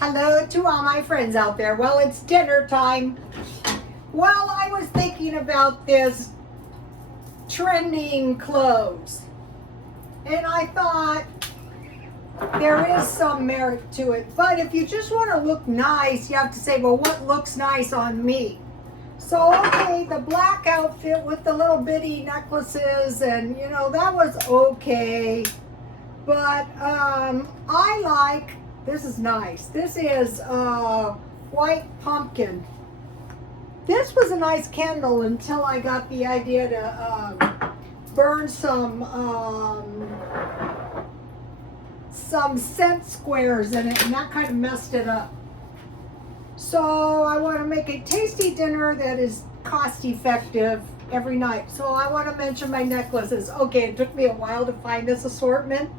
Hello to all my friends out there. Well, it's dinner time. Well, I was thinking about this trending clothes, and I thought there is some merit to it. But if you just want to look nice, you have to say, well, what looks nice on me? So, okay, the black outfit with the little bitty necklaces, and that was okay. But I like, this is nice. This is white pumpkin. This was a nice candle until I got the idea to burn some scent squares in it, and that kind of messed it up. So I want to make a tasty dinner that is cost effective every night. So I want to mention my necklaces. Okay, it took me a while to find this assortment.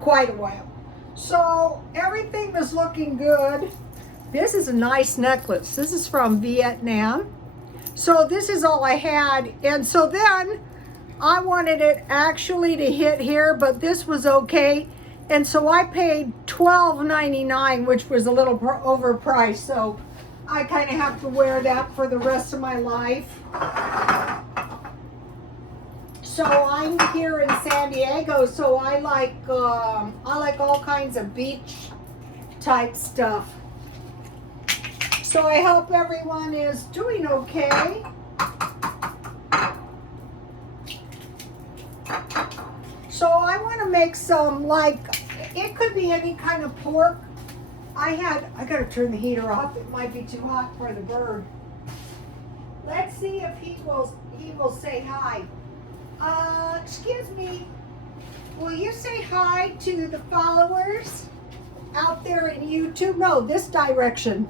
Quite a while. So everything was looking good. This is a nice necklace. This is from Vietnam. So this is all I had. And so then I wanted it actually to hit here, but this was okay. And so I paid $12.99, which was a little overpriced. So I kind of have to wear that for the rest of my life. So I'm here in San Diego, so I like all kinds of beach type stuff. So I hope everyone is doing okay. So I want to make some, like, it could be any kind of pork. I gotta turn the heater off. It might be too hot for the bird. Let's see if he will say hi. Excuse me, will you say hi to the followers out there in YouTube? No, this direction.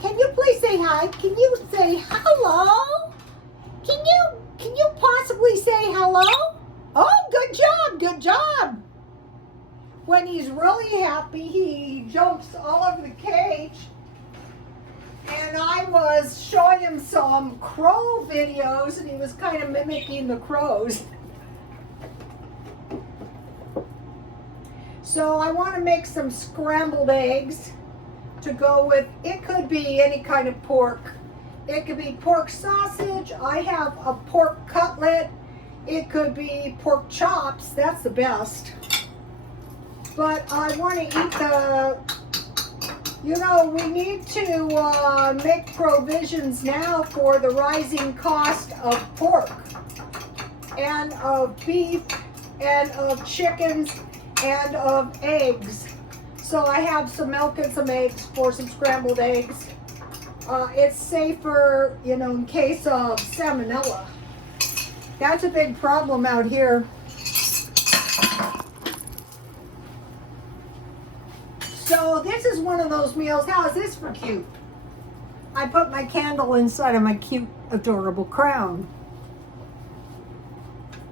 Can you please say hi? Can you say hello? Can you possibly say hello? Oh, good job, good job. When he's really happy, he jumps all over the cage. And I was showing him some crow videos, and he was kind of mimicking the crows. So I want to make some scrambled eggs to go with. It could be any kind of pork. It could be pork sausage. I have a pork cutlet. It could be pork chops. That's the best. But I want to eat the... we need to make provisions now for the rising cost of pork and of beef and of chickens and of eggs. So I have some milk and some eggs for some scrambled eggs. It's safer, in case of salmonella. That's a big problem out here. So this is one of those meals. How is this for cute? I put my candle inside of my cute, adorable crown.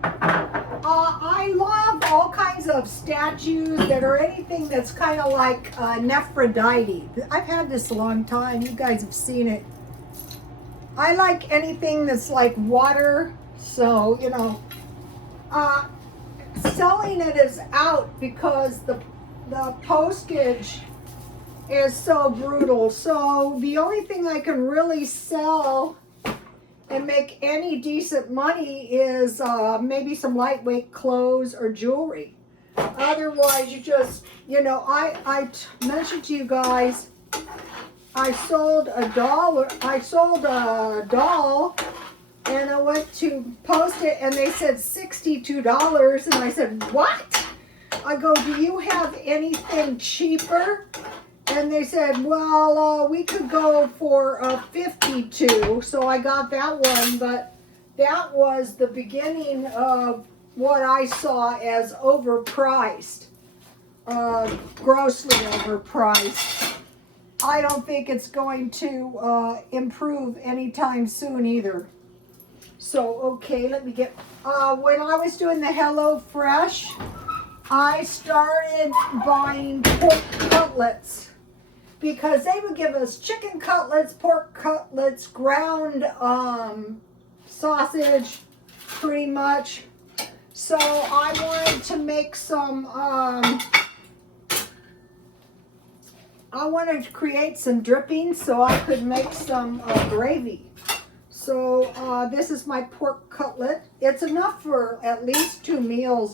I love all kinds of statues that are anything that's kind of like Nephrodite. I've had this a long time. You guys have seen it. I like anything that's like water. So, selling it is out because the postage is so brutal. So the only thing I can really sell and make any decent money is maybe some lightweight clothes or jewelry. Otherwise, you just, I mentioned to you guys, I sold a doll, and I went to post it, and they said $62, and I said, what? I go, do you have anything cheaper? And they said, well, we could go for 52. So I got that one, but that was the beginning of what I saw as overpriced, grossly overpriced. I don't think it's going to improve anytime soon either. So, okay, let me get, when I was doing the HelloFresh, I started buying pork cutlets because they would give us chicken cutlets, pork cutlets, ground sausage, pretty much. So I wanted to make some I wanted to create some drippings so I could make some gravy. So this is my pork cutlet. It's enough for at least 2 meals.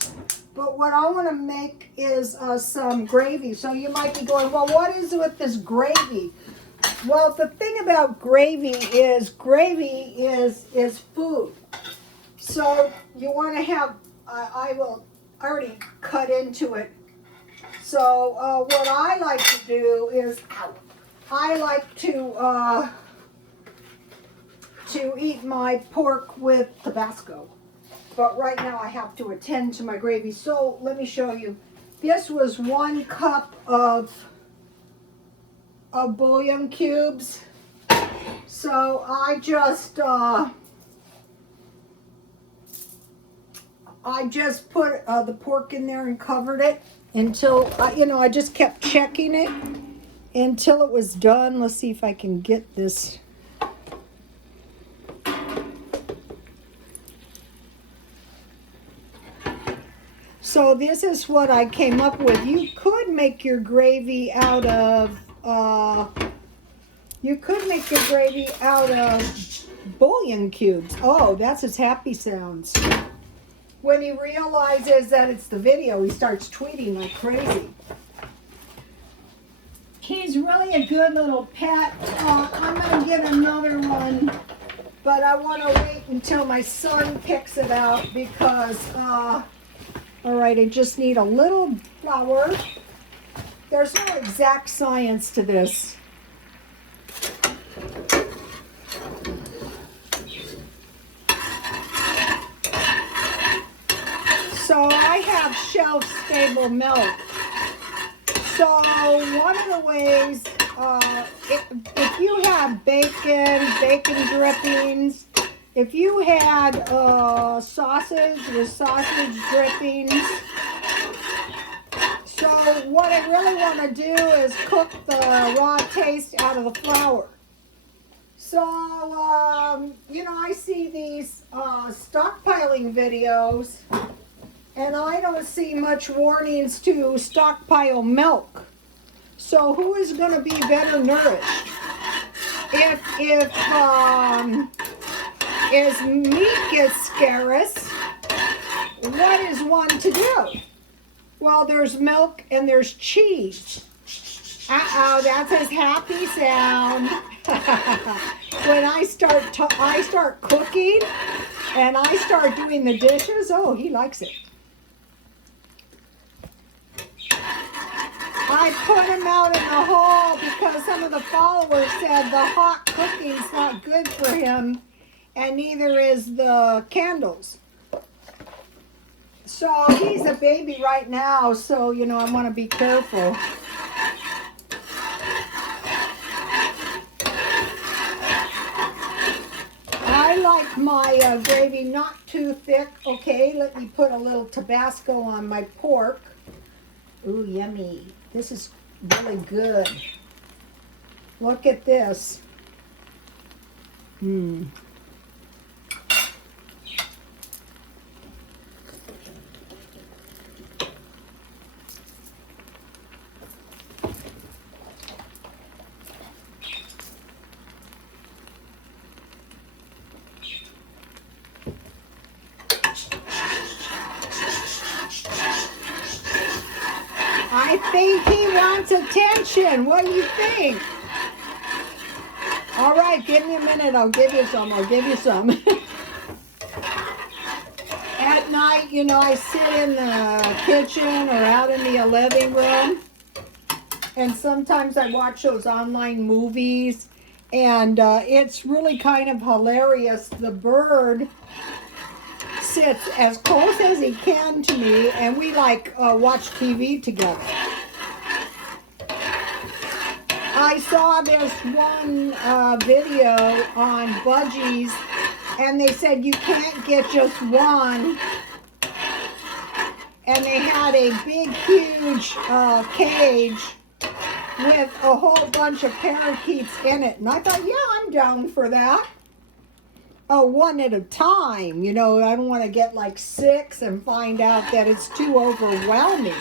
But what I want to make is some gravy. So you might be going, well, what is with this gravy? Well, the thing about gravy is food. So you want to have, I already cut into it. So what I like to do is, I like to eat my pork with Tabasco. But right now I have to attend to my gravy. So let me show you. This was 1 cup of bouillon cubes. So I just put the pork in there and covered it until, I just kept checking it until it was done. Let's see if I can get this. So this is what I came up with. You could make your gravy out of, bouillon cubes. Oh, that's his happy sounds. When he realizes that it's the video, he starts tweeting like crazy. He's really a good little pet. I'm going to get another one, but I want to wait until my son picks it out because, all right, I just need a little flour. There's no exact science to this. So I have shelf-stable milk. So one of the ways, if you have bacon drippings, if you had sausage with sausage drippings, so what I really want to do is cook the raw taste out of the flour. So, I see these stockpiling videos, and I don't see much warnings to stockpile milk. So who is going to be better nourished? If meat gets scarce, what is one to do? Well, there's milk and there's cheese. Uh-oh, that's his happy sound. When I start cooking and I start doing the dishes, oh, he likes it. I put him out in the hall because some of the followers said the hot cooking's not good for him, and neither is the candles. So he's a baby right now, so I want to be careful. I like my gravy not too thick. Okay, let me put a little Tabasco on my pork. Ooh, yummy. This is really good. Look at this. I think he wants attention. What do you think? All right, give me a minute. I'll give you some. At night, I sit in the kitchen or out in the living room, and sometimes I watch those online movies, and it's really kind of hilarious. The bird sits as close as he can to me, and we watch TV together. I saw this one video on budgies, and they said you can't get just one, and they had a big, huge cage with a whole bunch of parakeets in it, and I thought, yeah, I'm down for that. Oh, one at a time, I don't want to get 6 and find out that it's too overwhelming.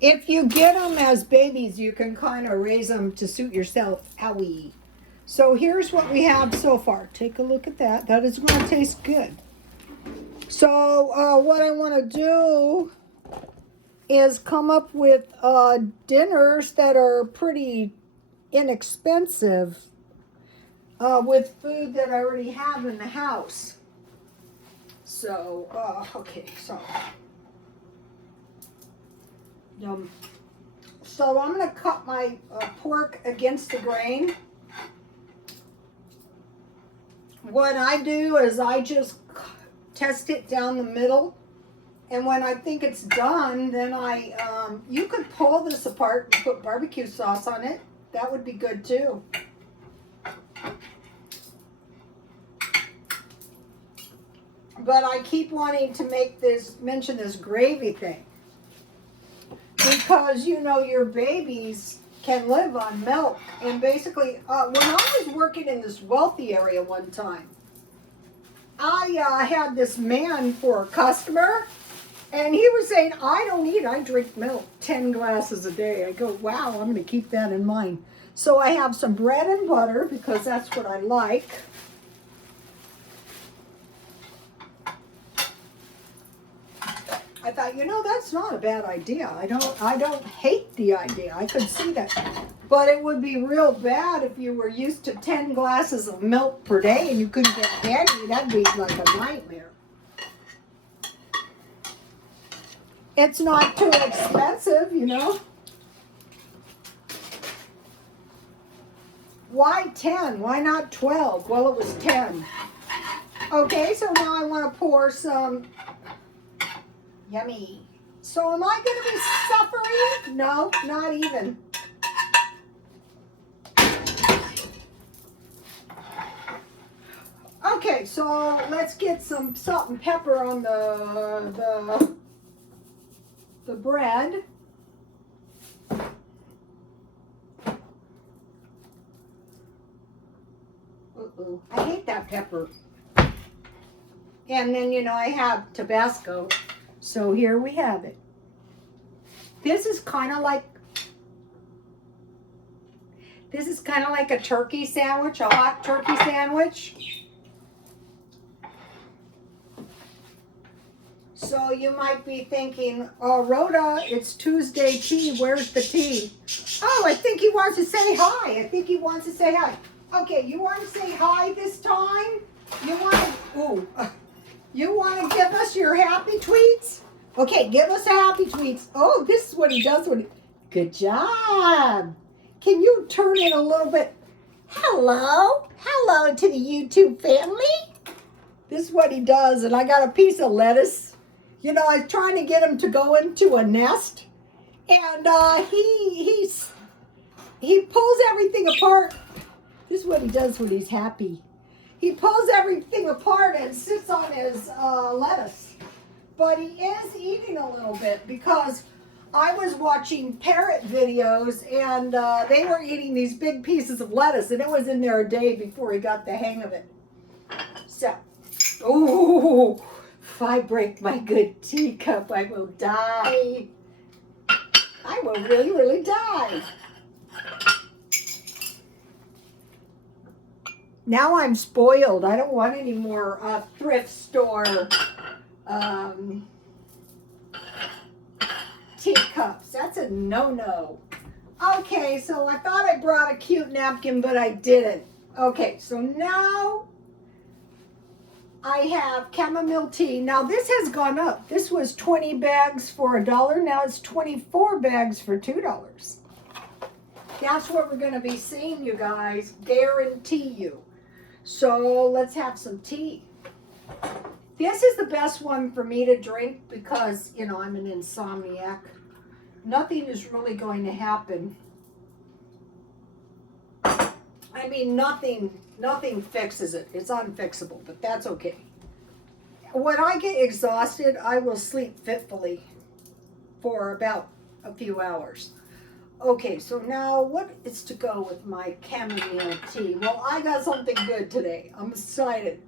If you get them as babies, you can kind of raise them to suit yourself. Owie. So here's what we have so far. Take a look at that. That is going to taste good. So what I want to do is come up with dinners that are pretty inexpensive with food that I already have in the house. So, okay, so. So I'm going to cut my pork against the grain. What I do is I just test it down the middle. And when I think it's done, then you could pull this apart and put barbecue sauce on it. That would be good too. But I keep wanting to mention this gravy thing. Because, you know, your babies can live on milk. And basically, when I was working in this wealthy area one time, I had this man for a customer. And he was saying, I drink milk 10 glasses a day. I go, wow, I'm going to keep that in mind. So I have some bread and butter because that's what I like. I thought, you know, that's not a bad idea. I don't hate the idea. I could see that. But it would be real bad if you were used to 10 glasses of milk per day and you couldn't get any. That'd be like a nightmare. It's not too expensive, you know. Why 10? Why not 12? Well, it was 10. Okay, so now I want to pour some. Yummy. So am I going to be suffering? No, not even. Okay, so let's get some salt and pepper on the bread. Uh-oh, I hate that pepper. And then, you know, I have Tabasco. So here we have it. This is kind of like a turkey sandwich, a hot turkey sandwich. So you might be thinking, oh, Rhoda, it's Tuesday tea. Where's the tea? Oh, I think he wants to say hi. Okay, you want to say hi this time? You want to give us your happy tweets? Okay, give us a happy tweets. Oh, this is what he does. Good job. Can you turn it a little bit? Hello. Hello to the YouTube family. This is what he does, and I got a piece of lettuce. You know, I was trying to get him to go into a nest, and he pulls everything apart. This is what he does when he's happy. He pulls everything apart and sits on his lettuce. But he is eating a little bit because I was watching parrot videos and they were eating these big pieces of lettuce, and it was in there a day before he got the hang of it. So, ooh, if I break my good teacup, I will die. I will really, really die. Now I'm spoiled. I don't want any more thrift store teacups. That's a no-no. Okay, so I thought I brought a cute napkin, but I didn't. Okay, so now I have chamomile tea. Now this has gone up. This was 20 bags for $1. Now it's 24 bags for $2. That's what we're going to be seeing, you guys. Guarantee you. So let's have some tea. This is the best one for me to drink because, you know, I'm an insomniac. Nothing is really going to happen. I mean, nothing fixes it. It's unfixable, but that's okay. When I get exhausted, I will sleep fitfully for about a few hours. Okay, so now what is to go with my chamomile tea? Well, I got something good today. I'm excited.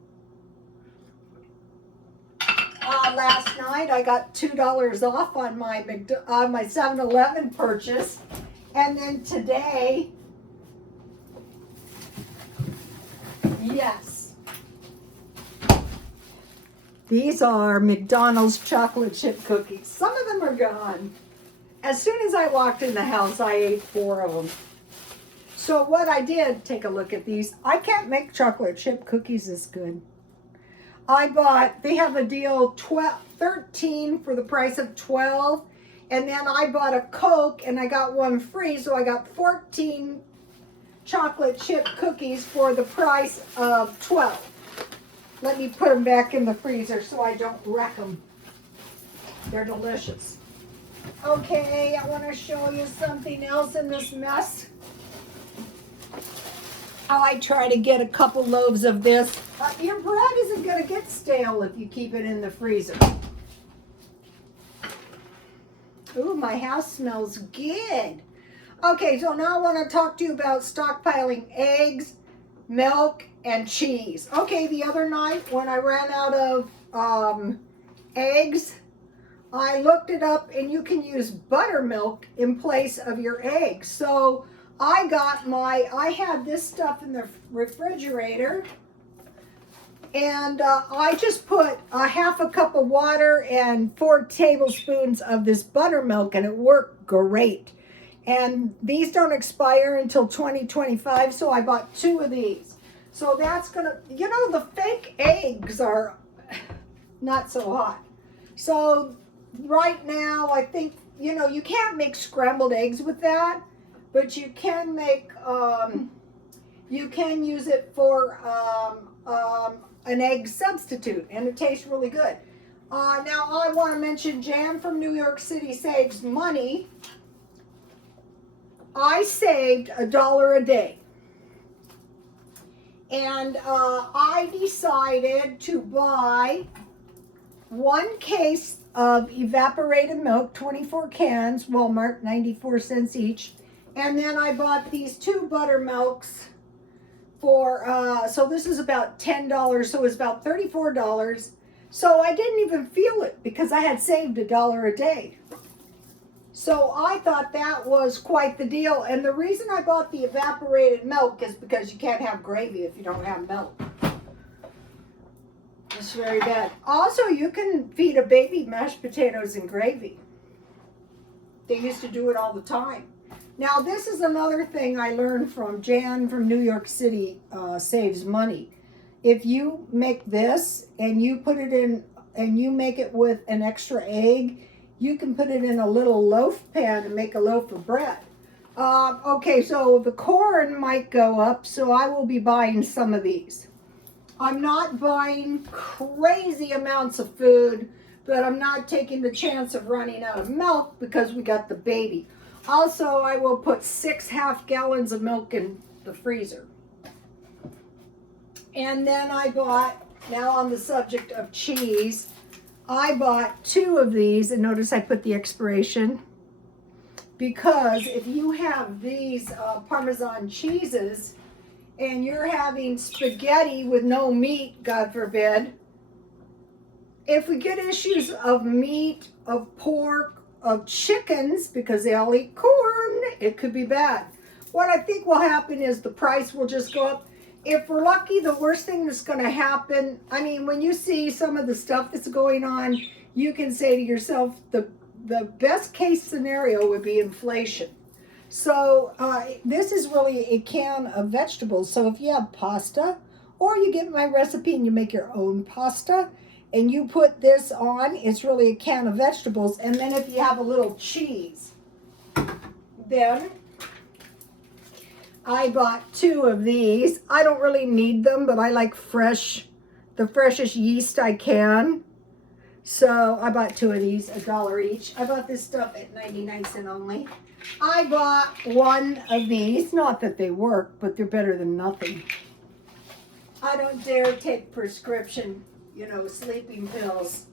Last night I got $2 off on my 7-Eleven purchase, and then today, yes, these are McDonald's chocolate chip cookies. Some of them are gone. As soon as I walked in the house, I ate 4 of them. So what I did, take a look at these. I can't make chocolate chip cookies as good. I bought, they have a deal 13 for the price of 12. And then I bought a Coke and I got one free. So I got 14 chocolate chip cookies for the price of 12. Let me put them back in the freezer so I don't wreck them. They're delicious. Okay, I want to show you something else in this mess. I try to get a couple loaves of this. Your bread isn't going to get stale if you keep it in the freezer. Ooh, my house smells good. Okay, so now I want to talk to you about stockpiling eggs, milk, and cheese. Okay, the other night when I ran out of eggs, I looked it up and you can use buttermilk in place of your eggs. So I had this stuff in the refrigerator, and I just put a half a cup of water and 4 tablespoons of this buttermilk, and it worked great. And these don't expire until 2025, so I bought 2 of these. So that's gonna, you know, the fake eggs are not so hot. So right now, I think, you know, you can't make scrambled eggs with that. But you can make, you can use it for an egg substitute, and it tastes really good. Now I want to mention Jan from New York City saves money. I saved $1 a day. And I decided to buy 1 case of evaporated milk, 24 cans, Walmart, 94 cents each. And then I bought these 2 buttermilks for, so this is about $10, so it was about $34. So I didn't even feel it because I had saved $1 a day. So I thought that was quite the deal. And the reason I bought the evaporated milk is because you can't have gravy if you don't have milk. It's very bad. Also, you can feed a baby mashed potatoes and gravy. They used to do it all the time. Now, this is another thing I learned from Jan from New York City, saves money. If you make this and you put it in, and you make it with an extra egg, you can put it in a little loaf pan and make a loaf of bread. Okay, so the corn might go up, so I will be buying some of these. I'm not buying crazy amounts of food, but I'm not taking the chance of running out of milk because we got the baby. Also, I will put 6 half-gallons of milk in the freezer. And then I bought, now on the subject of cheese, I bought 2 of these, and notice I put the expiration, because if you have these Parmesan cheeses and you're having spaghetti with no meat, God forbid, if we get issues of meat, of pork, of chickens, because they all eat corn, it could be bad. What I think will happen is the price will just go up. If we're lucky, the worst thing that's going to happen, I mean, when you see some of the stuff that's going on, you can say to yourself, the best case scenario would be inflation. So this is really a can of vegetables. So if you have pasta, or you get my recipe and you make your own pasta, and you put this on, it's really a can of vegetables. And then if you have a little cheese, then I bought 2 of these. I don't really need them, but I like fresh, the freshest yeast I can. So I bought 2 of these, $1 each. I bought this stuff at 99 cents only. I bought 1 of these. Not that they work, but they're better than nothing. I don't dare take prescription, you know, sleeping pills.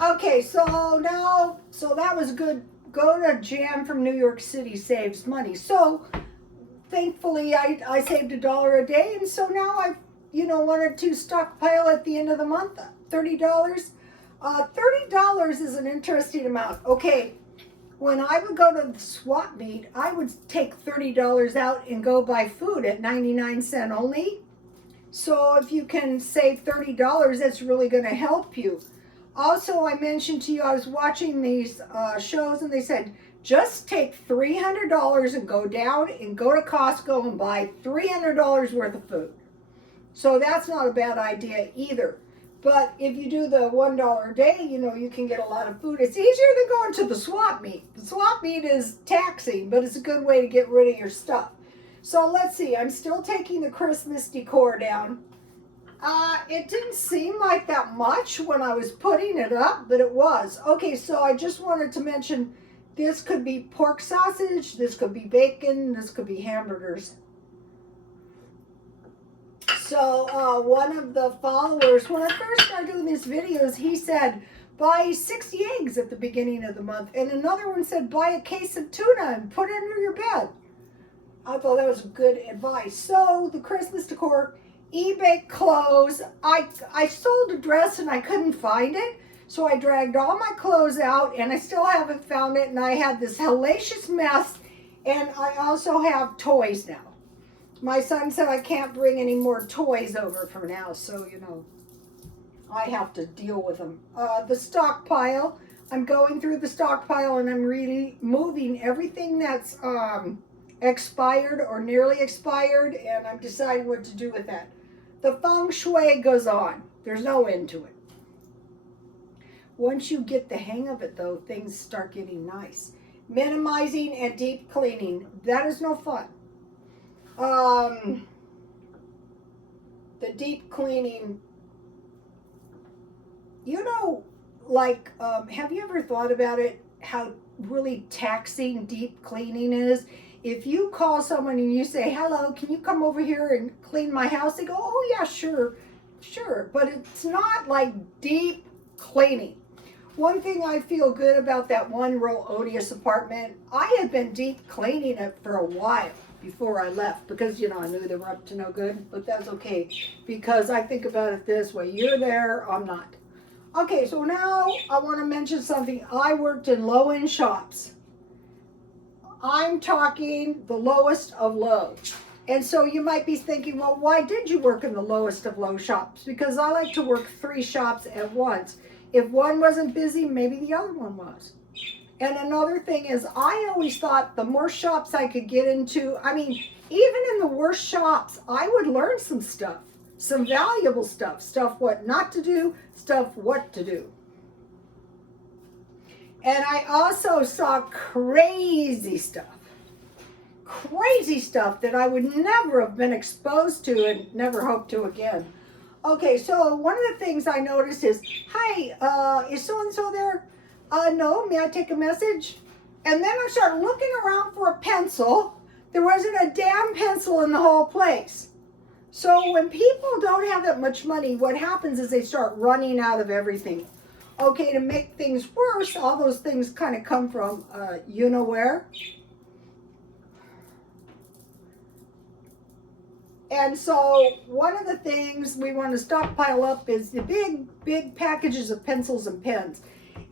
Okay, so now, so that was good. Go to Jan from New York City saves money. So thankfully I saved $1 a day, and so now I've, you know, 1 or 2 stockpile at the end of the month, $30. $30 is an interesting amount. Okay, when I would go to the swap meet, I would take $30 out and go buy food at 99 cents only. So if you can save $30, that's really going to help you. Also, I mentioned to you, I was watching these shows and they said, just take $300 and go down and go to Costco and buy $300 worth of food. So that's not a bad idea either. But if you do the $1 a day, you know, you can get a lot of food. It's easier than going to the swap meet. The swap meet is taxing, but it's a good way to get rid of your stuff. So let's see, I'm still taking the Christmas decor down. It didn't seem like that much when I was putting it up, but it was. Okay, so I just wanted to mention, this could be pork sausage, this could be bacon, this could be hamburgers. So one of the followers, when I first started doing these videos, he said, buy 60 eggs at the beginning of the month. And another one said, buy a case of tuna and put it under your bed. I thought that was good advice. So the Christmas decor, eBay clothes. I sold a dress and I couldn't find it. So I dragged all my clothes out and I still haven't found it. And I had this hellacious mess. And I also have toys now. My son said I can't bring any more toys over for now, so, you know, I have to deal with them. The stockpile, I'm going through the stockpile and I'm really moving everything that's expired or nearly expired, and I'm deciding what to do with that. The feng shui goes on. There's no end to it. Once you get the hang of it, though, things start getting nice. Minimizing and deep cleaning, that is no fun. The deep cleaning, you know, like, have you ever thought about it, how really taxing deep cleaning is? If you call someone and you say, hello, can you come over here and clean my house? They go, oh yeah, sure. But it's not like deep cleaning. One thing I feel good about that one real odious apartment, I had been deep cleaning it for a while before I left, because, you know, I knew they were up to no good, but that's okay, because I think about it this way, you're there, I'm not. Okay, so now I want to mention something. I worked in low-end shops. I'm talking the lowest of low. And so you might be thinking, well, why did you work in the lowest of low shops? Because I like to work 3 shops at once. If one wasn't busy, maybe the other one was. And another thing is, I always thought the more shops I could get into, I mean, even in the worst shops, I would learn some stuff, some valuable stuff, stuff what not to do, stuff what to do. And I also saw crazy stuff that I would never have been exposed to and never hope to again. Okay, so one of the things I noticed is, hi, is so-and-so there? No, may I take a message? And then I started looking around for a pencil. There wasn't a damn pencil in the whole place. So when people don't have that much money, what happens is they start running out of everything. Okay, to make things worse, all those things kind of come from, you know where? And so one of the things we want to stockpile up is the big packages of pencils and pens.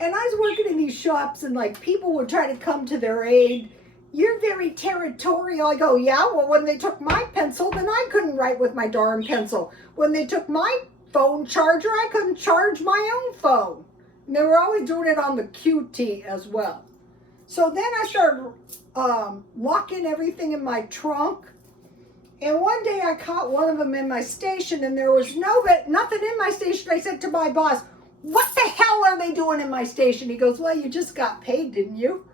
And I was working in these shops and like people would try to come to their aid. You're very territorial. I go, yeah, well, when they took my pencil, then I couldn't write with my darn pencil. When they took my phone charger, I couldn't charge my own phone. And they were always doing it on the QT as well. So then I started locking everything in my trunk. And one day I caught one of them in my station and there was nothing in my station. I said to my boss, what the hell are they doing in my station? He goes, well, you just got paid, didn't you?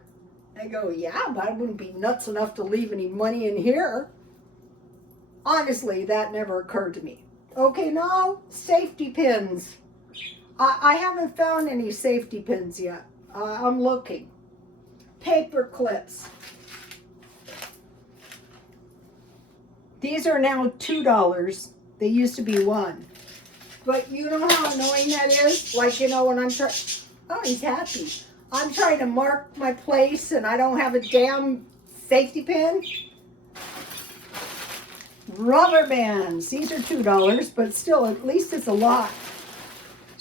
I go, yeah, but I wouldn't be nuts enough to leave any money in here. Honestly, that never occurred to me. Okay, now, safety pins. I haven't found any safety pins yet. I'm looking. Paper clips. These are now $2. They used to be $1. But you know how annoying that is? Like, you know, when I'm trying... Oh, he's happy. I'm trying to mark my place and I don't have a damn safety pin. Rubber bands. These are $2, but still, at least it's a lot.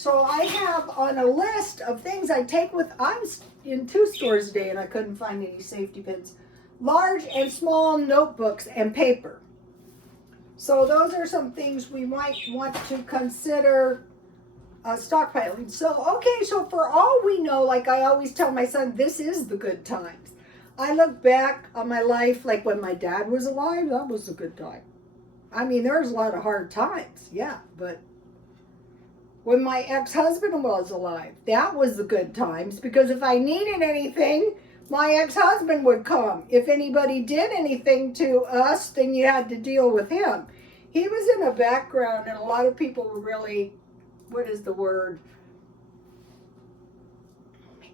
So I have on a list of things I take with, I was in 2 stores today and I couldn't find any safety pins. Large and small notebooks and paper. So those are some things we might want to consider stockpiling. So, okay, so for all we know, like I always tell my son, this is the good times. I look back on my life, like when my dad was alive, that was a good time. I mean, there's a lot of hard times, yeah, but when my ex-husband was alive, that was the good times, because if I needed anything, my ex-husband would come. If anybody did anything to us, then you had to deal with him. He was in a background, and a lot of people were really, what is the word?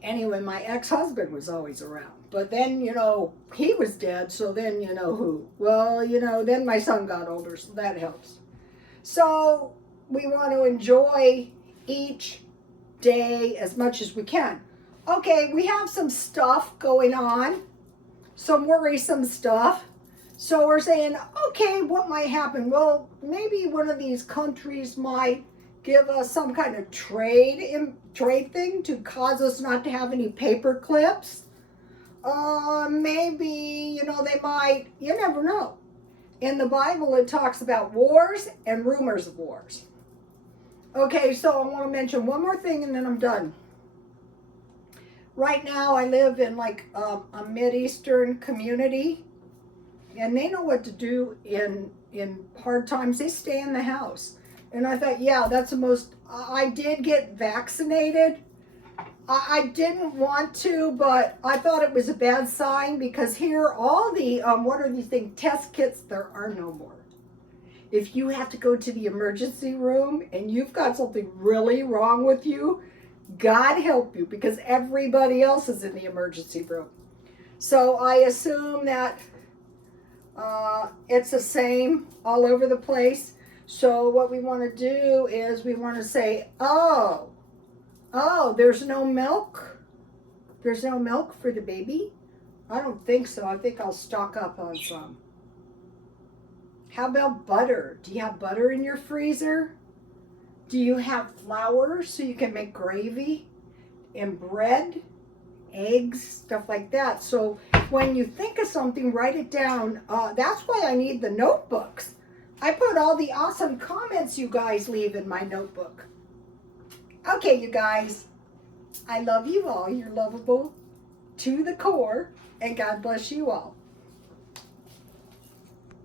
Anyway, my ex-husband was always around. But then, you know, he was dead, so then you know who. Well, you know, then my son got older, so that helps. So we want to enjoy each day as much as we can. Okay, we have some stuff going on, some worrisome stuff. So we're saying, okay, what might happen? Well, maybe one of these countries might give us some kind of trade thing to cause us not to have any paper clips. Maybe, you know, they might, you never know. In the Bible, it talks about wars and rumors of wars. Okay, so I want to mention one more thing and then I'm done. Right now, I live in like a Mideastern community, and they know what to do in hard times. They stay in the house. And I thought, yeah, that's the most, I did get vaccinated. I didn't want to, but I thought it was a bad sign, because here, all the, what are these things, test kits, there are no more. If you have to go to the emergency room and you've got something really wrong with you, God help you, because everybody else is in the emergency room. So I assume that it's the same all over the place. So what we want to do is we want to say, oh, there's no milk? There's no milk for the baby? I don't think so. I think I'll stock up on some. How about butter? Do you have butter in your freezer? Do you have flour so you can make gravy and bread, eggs, stuff like that? So when you think of something, write it down. That's why I need the notebooks. I put all the awesome comments you guys leave in my notebook. Okay, you guys, I love you all. You're lovable to the core, and God bless you all.